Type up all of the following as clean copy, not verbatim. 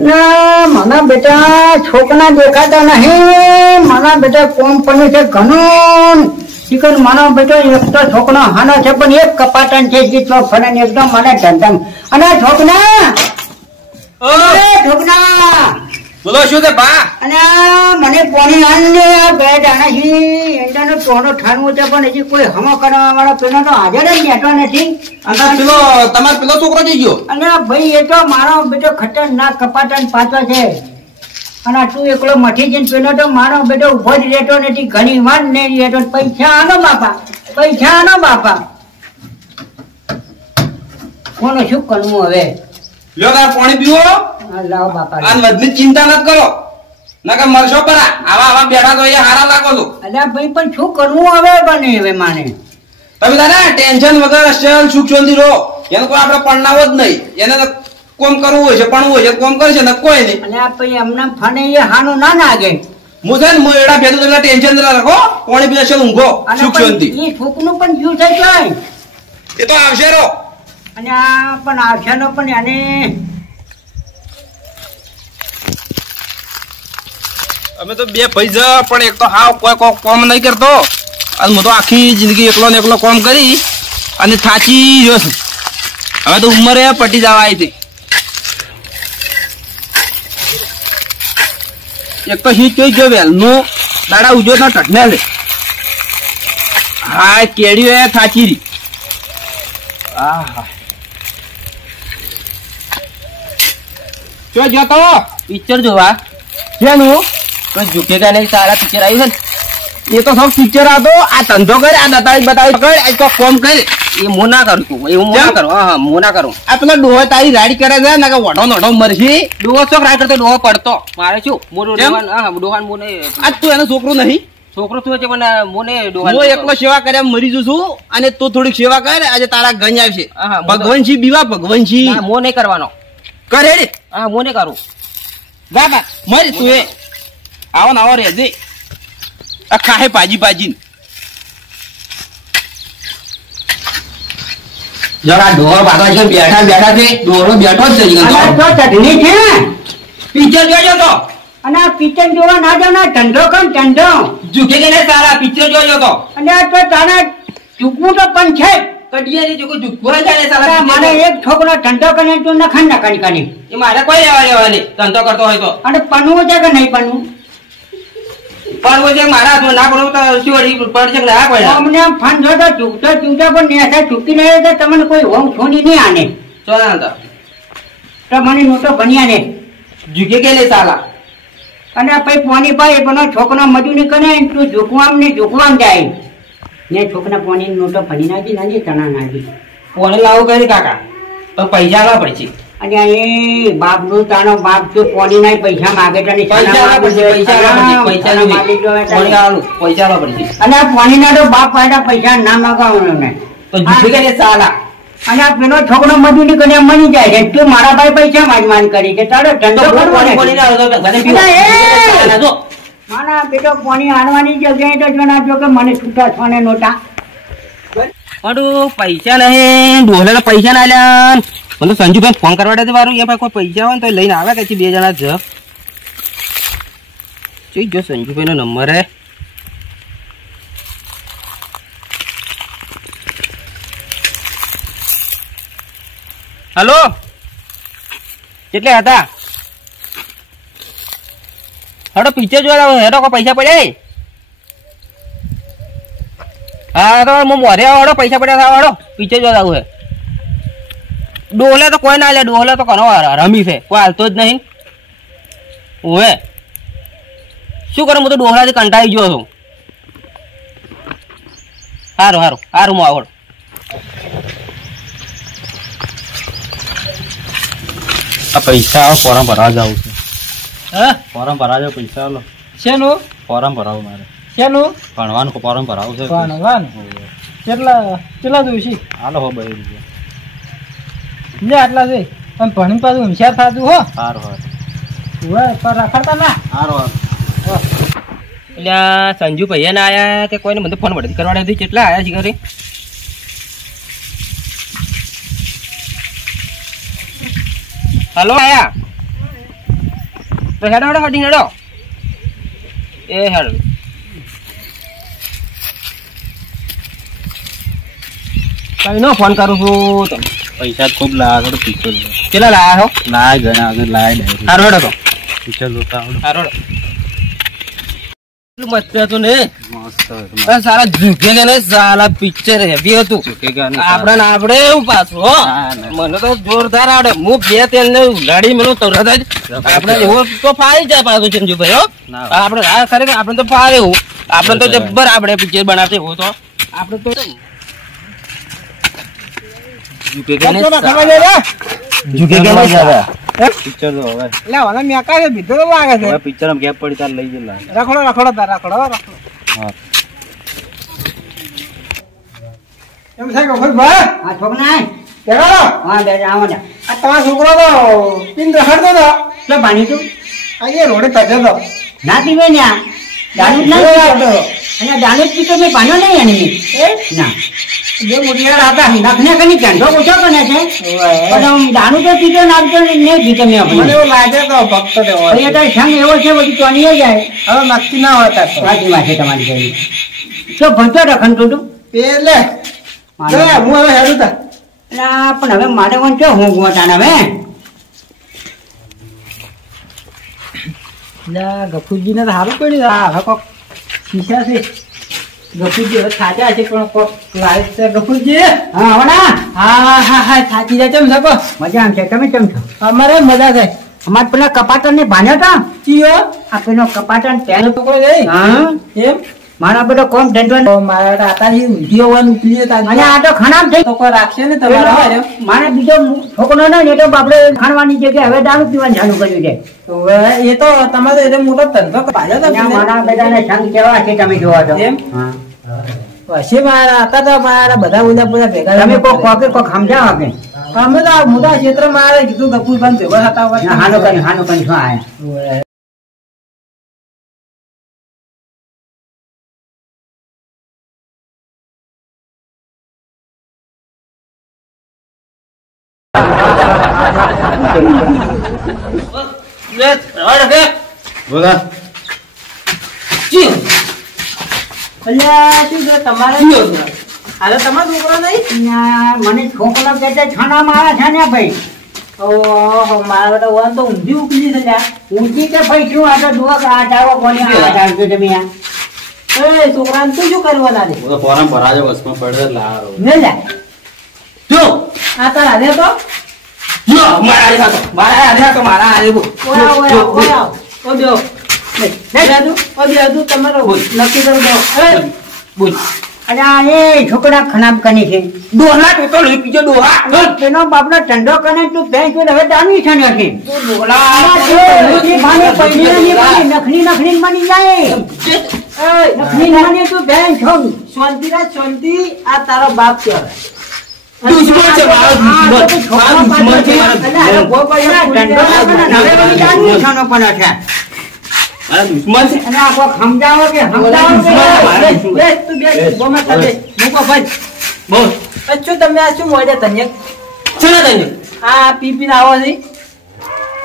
મને બેટા છોકરા દેખાતા નહીં. મને બેટા કંપની છે ઘણું ચિકન. માનો બેટો એક તો છોકરો હાનો છે પણ એક કપાટન છે ફરે એકદમ મને ધંધમ. અને છોકરા બોલો શું છે બા? અને મને પોણી આને બે દાણા એંડાનો ટોનો ઠાણવું છે પણ હજી કોઈ હમો કરવા વાળો પેલો તો હાજર જ બેઠો નથી. અને પેલો તમારો પેલો છોકરો જઈ ગયો? અને ભાઈ એ તો મારો બેટો ખતરનાક કપાટન પાછો છે. અને તું એકલો મઠી જઈને પેલો તો મારો બેટો ઉભો જ રહેતો નથી. ઘણી વાર નહીં રહેતો. પૈસા આનો બાપા, પૈસા આનો બાપા. કોનો શું કરવું હવે? લ્યો તાર પાણી પીવો. લાવો બાપા. આ મધની ચિંતા નથી કરો, નકર મરશો પરા. આવા બેઠા તો અહીંયા હારા લાગો છો. અલ્યા ભાઈ પણ શું કરવું હવે? બને હવે માને તમે તારા ટેન્શન વગર અસલ સુખ શાંતિ રહો. એને કોઈ આપણે પડનાવો જ નહીં. એને તો કોમ કરવું હોય છે, ભણવું હોય છે, કોમ કરશે ને કોઈ નહીં. અને આ પછી એમના ફાને એ હાનું ના નાગે. હું છે ને એડા ભેદું તમને ટેન્શન ના રાખો. પાણી પીને અસલ ઊંઘો, સુખ શાંતિ. એ છોકનું પણ જીવ થઈ જાય. એ તો આવશે રો. અને આ પણ આવશે નો પણ એને અમે તો બે ભાઈ છે પણ એક તો હાવ કોઈ કોમ નહીં કરતો. અને હું તો આખી જિંદગી એકલો ને એકલો કોમ કરી અને થાચી ગયો છું. હવે તો ઉંમરે પટી જવા આવી હતી. એક તો હીટ જોઈ ગયો વેલનું દાડા ઉજો ના ટટને લે. હા કેડીઓ એ થાચી રહી. ક્યાં જતો પિક્ચર જોવા? શેનું? તો ઝુકેગા નહીં સારા પિક્ચર આવ્યું છે. એ તો સબ પિક્ચર હતો. આ ધંધો કરે, આ બતાવી કરે, આ તો કોમ કરે. એ મો ના કરું તું, એવું મો ના કરું. હા મો ના કરું. આ પેલો ડોહો તારી રાડી કરે છે ને કે વઢો નઢો મરશે. ડોહો ચોક રાડ કરતો ડોહો પડતો. મારે શું મોટો ડોહાન મોને. આ તું એનો છોકરો નહીં? છોકરો શું છે પણ મોને ડોહાન. હું એકલો સેવા કર્યા મરી જઉં છું અને તું થોડીક સેવા કર. આજે તારા ગંજ આવશે. ભગવાનજી બીવા ભગવાનજી. મો નહીં કરવાનો. કરે રે. હા મો નહીં કરું. બાબા મરી તું એ આવો ને આવો રેજે. આ ખાહે પાજી જરા ડોહો બાગા છે બેઠા છે. ડોહો બેઠો જ છે. ચટણી છે. પિક્ચર જોજો તો. અને આ પિક્ચર જોવા ના જાવ ને ધંધો કર ધંધો. ઝૂકે કે નહીં સારા પિક્ચર જોજો તો. અને આ તો તારે ચૂકવું તો પણ છે. કડિયાની જો કોઈ ઝૂકવા જાય સારા. મારે એક છોકરો ધંધો કરે તું નખાણ કરી. એ મારે કોઈ લેવા નહીં ધંધો કરતો હોય તો. અને પનવું છે કે નહીં પનવું? પણ છે મારા ના પડવું તો શું પડશે ના પડે. અમને આમ ફાન જોતો ચૂકતા પણ નેસા ચૂકી નહીં તો તમને કોઈ હોમ છોડી નહીં આને. ચોના તો મને નોટો બન્યા ને ઝૂકે કે લે સાલા. અને પછી પોની પાય પણ છોકરો મજૂરી કરે તું ઝૂકવામ ને ઝૂકવામ જાય ને છોકરા પોની નોટો ભણી નાખી નાખી ચણા નાખી. પોને લાવું કરી કાકા તો પૈસા ના પડશે. અને એ બાપ નું તાનો બાપ જો પોની ના પૈસા માગે તો અને આ પોની ના તો બાપ પાડા પૈસા ના માગવાનો ને તો સાલા. અને આ પેલો છોકરો મજૂરી કરીને મળી જાય છે. તું મારા ભાઈ પૈસા માંગ કરી છે તારો ધંધો મારા બેટો પોની આણવાની જગ્યાએ તો જો ના જો કે મને છૂટા છો ને નોટા પૈસા નહીં. ડોલે પૈસા ના લ્યા. મને સંજુભાઈ ફોન કરવા દે મારું. એ કોઈ પૈસા હોય ને તો લઈને આવે કે બે જણા જ જોઈ જો સંજુભાઈ નો નંબર હે. હલો કેટલે હતા? હેડો પિક્ચર જોવા હેડો કોઈ પૈસા પડ્યા? હા તો હું મોરે હેડો પૈસા પડ્યા હેડો પિક્ચર જોવા આવું હે. ડોલે તો કોઈ ના લે. ડોલે તો ઘણો રમી છે કોઈ હાલતો જ નહીં. ઓવે શું કરું હું તો ડોહલાથી કંટાળી ગયો છું. સારું હું આવડ. આ પૈસા ફોરમ ભરવા જાવ છે. હા ફોરમ ભરવા જાવ પૈસા લો. શેનું ફોરમ ભરાવું મારે? શેનું ભણવાનું ફોરમ ભરાવું છે. કેટલા જોઈશે? હાલો હો 2 રૂપિયા લે. આટલા છે પણ ભણી પાછું હોશિયાર થાતું હો. સારું રખડતા ના. સારું એટલે સંજુ ભાઈ ના આયા તે કોઈને મને ફોન વડે કરવા દે. કેટલા આયા છે ઘરે? હલો આયા તો હેડો હેડો હટી હેડો એ હેડો કઈ નો ફોન કરું છું તો પૈસા ખૂબ લાયા છો પિક્ચર કેટલા લાયા છો લાય ઘણા આગળ લાય સારું હેડો તો પિક્ચર જોતા આવડે સારું હેડો એટલું મસ્ત હતું ને મસ્ત અરે સારા ઝૂકે કે નહીં સાલા પિક્ચર હેવી હતું આપણે એવું પાછું હો મને તો જોરદાર આવડે હું બે તેલ ને લડી મેલું તરત જ આપણે એવું તો ફાવી જાય પાછું ચંજુભાઈ હો આપણે આ ખરેખર આપણે તો ફાવે એવું આપણે તો જબ્બર આપણે પિક્ચર બનાવते એવું તો આપણે તો ઝૂકે કે નહીં ઝૂકે કે નહીં પિક્ચર તો હવે એટલે મને મેકા છે બીજો તો લાગે છે હવે પિક્ચર માં ગેપ પડી તાર લઈ ગયેલા રખડો તાર રખડો હા એમ થાય કે ભાઈ આ છોકરા કેરો હા બે આવો ને આ તમારો છોકરો તો પિન રખડતો તો એટલે પાણી તું આ રોડે તજે તો ના પીવે ને દારૂ ના પીતો અને દારૂ પીતો ને પાનો નહીં એની ના બે મુઠિયાર હતા નખને કની ધંધો ઓછો કરે છે પણ દારૂ તો પીતો નાખતો નહીં પીતો મેં મને એવું લાગે તો ભક્ત દેવો એ તો સંગ એવો છે બધું ચોની જાય હવે નક્કી ના હોતા સાચી વાત છે તમારી કઈ તો ભણતો રખન તું એટલે હું હવે હેડું તા પણ હવે મારે કોણ છે હું ગુવાતા હવે ગફુરજી ને તો સારું પડ્યું હવે કોક શીશા છે ગફુરજી હવે સાચા છે પણ કોક લાઈટ છે ગફુરજી હા આવડા હા સાચી જાય કેમ શકો મજા આમ છે તમે કેમ છો અમારે મજા થાય અમારે પેલા કપાટન ને ભાન્યો તા ચિયો આ પેલો કપાટન તેનો ટુકડો જઈ હા એમ મારા બધો કોમ ધંધો મારા આતાજી ઊંધિયો વાનું પીએ તા અને આ તો ખરાબ થઈ તો કોઈ રાખશે ને તમારા મારા બીજો છોકરો ને એ તો બાપડે ખાણવાની જગ્યાએ હવે દારૂ પીવાનું ચાલુ કર્યું છે તો એ તો તમારો એટલે મોટો ધંધો પાડ્યો તો મારા બેટાને સંગ કેવા છે તમે જોવા તો એમ હા પછી મારા હતા તો મારા બધા બધા ભેગા તમે કોક સમજાવો કે અમે તો મોટા ક્ષેત્ર મારે કીધું ગફુરભાઈ ભેગા થતા હોય હાનો કરી શું આયા બોલા મને છોકરો કે છાના મારા છે ને ભાઈ ઓહો મારા બેટા ઓન તો ઊંધી ઉકલી છે ઊંધી કે ભાઈ શું આ તો જુઓ કે આ ચાવો કોની આ ચાવજો તમે આ એ છોકરાને તું શું કરવાના છે તો ફોરમ ભરાજો બસમાં પડે લારો ને લે જો આ તારા દે તો જો મારા આરે બો ઓયા ઓ દો ને દાદુ ઓ દાદુ તમારો નક્કી કરી દો બોલ અરે એ છોકરા ખરાબ કની છે ડોલા તો લઈ પીજો ડોહા તેનો બાપનો ઠંડો કને તું બેંક હવે દાની છે ને કે ડોલા માને પૈડી નખની બની જાય એ નખની નાને તું બેંક છો શાંતિ આ તારો બાપ છે દુશ્મન છે મારો દુશ્મન છે અરે ગોપાયા ઠંડો હવે બની દાની છનો પણ છે મારા દુશ્મન છે અને આ કોક સમજાવો કે બેસ તું બેસ બોમાં ચાલે મૂકો ભાઈ બોલ અચ્છો તમે આ શું મોડે તને ચલો તને આ પીપીને આવો છે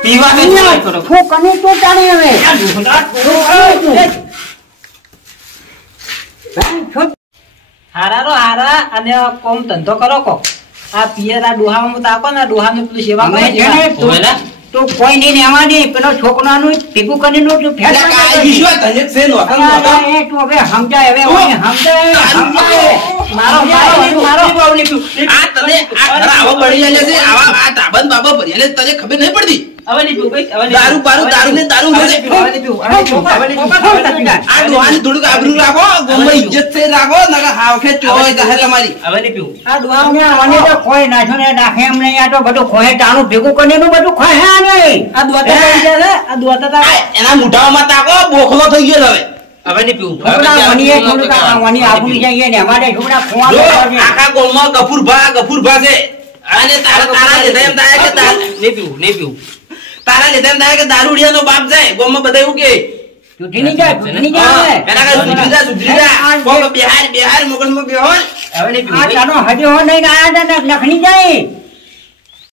પીવા કે કરો હું કને તો જાણે હવે હારા અને કોમ ધંધો કરો કો આ પિયરા ડોહામાં તાકો ને ડોહાનું પેલું સેવા કરે તો કોઈ નહીં લેવા દે પેલો છોકરાનું ભેગું કરીને તું ફેલ તું હવે સમજાય હવે ખબર નહીં પડતી હવે નહીં પીવું દારૂ ને દારૂ આ ડોહાની થોડુંક આબરૂ રાખો ગોમાં ઇજ્જત થી રાખો નકર હાવખે ચોય જાહેર તમારી હવે નહીં પીવું આ ડોહાને તો કોઈ નાખો ને નાખે એમ નહીં આ તો બધું ખોહે ટાણું ભેગું કરીને બધું ખોહે નહીં આ દોતા એના મુઠામાં તાકો બોખલો થઈ ગયો હવે હવે નહીં પીવું આખા ગોમાં ગફુરભા છે અને તારા લીધા એમ થાય કે નહીં પીવું તારા લીધા એમ થાય કે દારૂડિયાનો બાપ જાય ગોમાં બધા એવું કે ચૂંટણી જાય એના કાંઈ સુધરી જા બિહાર મગજમાં બેહોલ હવે નહીં પીવું હજી હો નહીં આયા નખણી જાય